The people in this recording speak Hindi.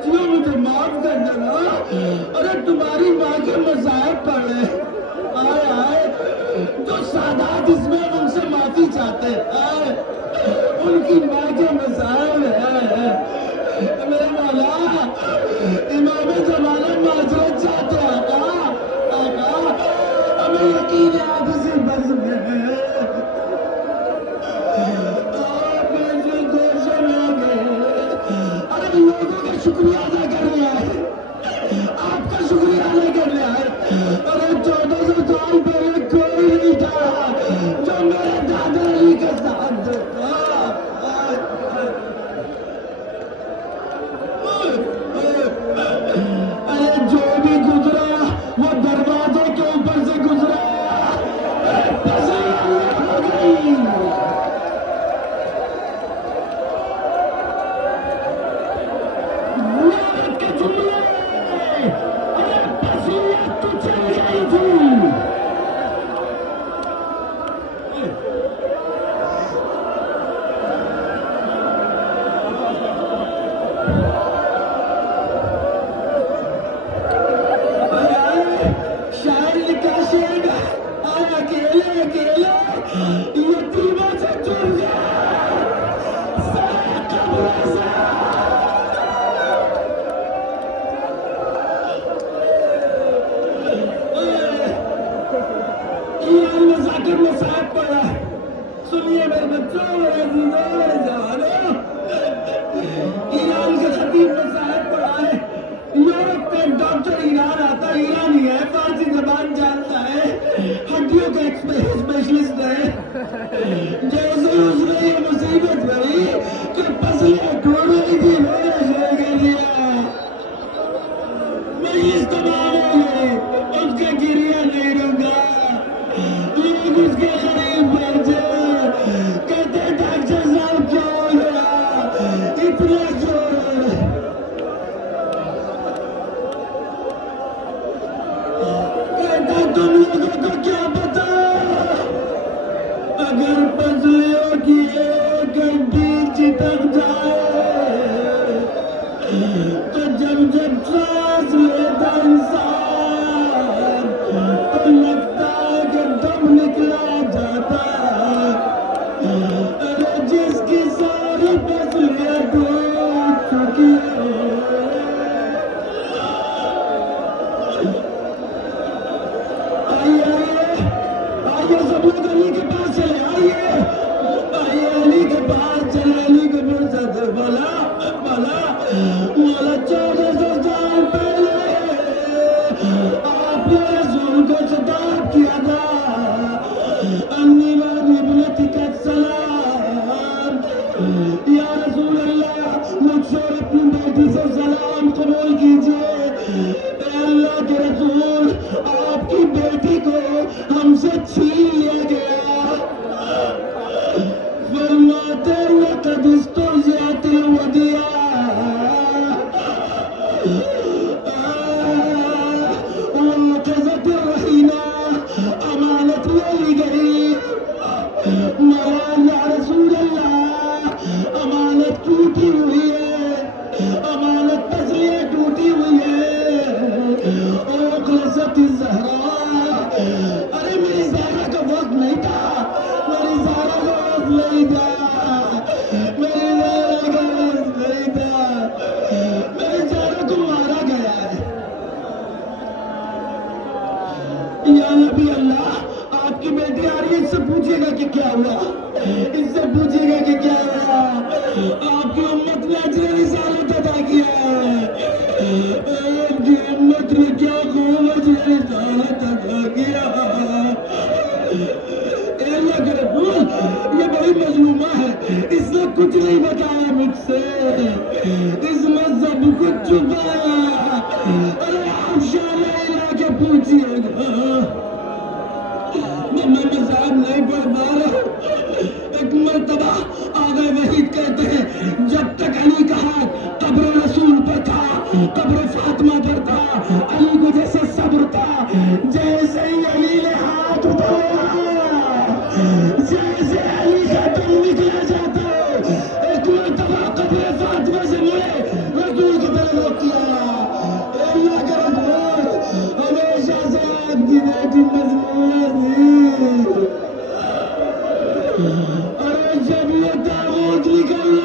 बच्चियों मुझे माफ कर देना। अरे तुम्हारी माँ के मसायब पड़े आए आए जो सादात इसमें उनसे माफी चाहते आए उनकी माँ के मसायब है। मेरे मौला इमाम जमाना माजरत चाहते आका आका हमें यकीन है आप इसी बस में लोगों का शुक्रिया अदा करने आए आपका शुक्रिया अदा करने आए। अरे 1400 साल पहले कोई नहीं था जो मेरे दादा अली का साथ देता। अरे जो भी गुजरा वो दरवाजे के ऊपर से गुजरा हो गई। सुनिए मेरे बच्चों मेरे अजीजों मेरे जवानों ईरान के खतीब में साहब पढ़ा है। यूरोप का डॉक्टर ईरान आता ईरानी है फारसी जबान जानता है हड्डियों का स्पेशलिस्ट है। जैसे उसने ये मुसीबत भरी कि पसलियां टूट रही थी मैंने शुरू कर दिया मजलिस तमाम हो गई उसका गिरिया नहीं रुका लोग उसके करीब पहुंचे कहते डॉक्टर साहब क्या हो गया इतना जोर कहता तुम लोगों को क्या पता अगर पसलियों की एक हड्डी चिपक जाए तो जब सांस लेता इंसान तो लगता है कि दम निकला जाता है। अरे जिसकी सारी पसलियां टूट चुकी आइए सब लोग अली के पास चले आइए अली के पास चले अली के फुर्सत बोला बोला बोला 1400 साल पहले आपने रसूल को खिताब किया था अन्नी वाली बुलती सलाम या रसूल अल्लाह मुझसे अपनी बेटी से सलाम कबूल कीजिए। अल्लाह के रसूल आपकी बेटी को हमसे छीन लिया गया फरमाते वक़्त इस्तौज़िअतिल वदिया वक़ज़तिर रहीना अमानत ले ली गई। मौला या रसूल अल्लाह अमानत टूटी हुई है अमानत पसलियां टूटी हुई है। अरे मेरी ज़हरा का वक्त नहीं था मेरी ज़हरा का वक्त नहीं था मेरी ज़हरा का वक्त नहीं था मेरी ज़हरा को मारा गया है। या नबी अल्लाह आपकी बेटी आ रही है इससे पूछिएगा कि क्या हुआ इससे पूछिएगा कि क्या हुआ आपकी उम्मत ने अजर रिसालत अदा किया आपकी उम्मत ने क्या खूब अजर रिसालत अदा किया। अल्लाह के रसूल ये बड़ी मजलूमा है इसने कुछ नहीं बताया मुझसे इस मजहब को छुपाया। अरे आप शाह के पूछिएगा मैं मजाक नहीं पढ़ पा रहा एक मरतबा आगे वहीद कहते हैं जब तक अली का हाथ कब्र रसूल पर था कब्र फातिमा पर था अली को जैसे सब्र था जैसे ही अली ने हाथ उठाया जैसे अली का दम निकला जाता एक मरतबा कब्र फातिमा से मुड़े पीर की तरह होती आया एरिया के रखो हमेशा से आपकी बेटी मजबूर थी। अरे जब ये ताबूत निकल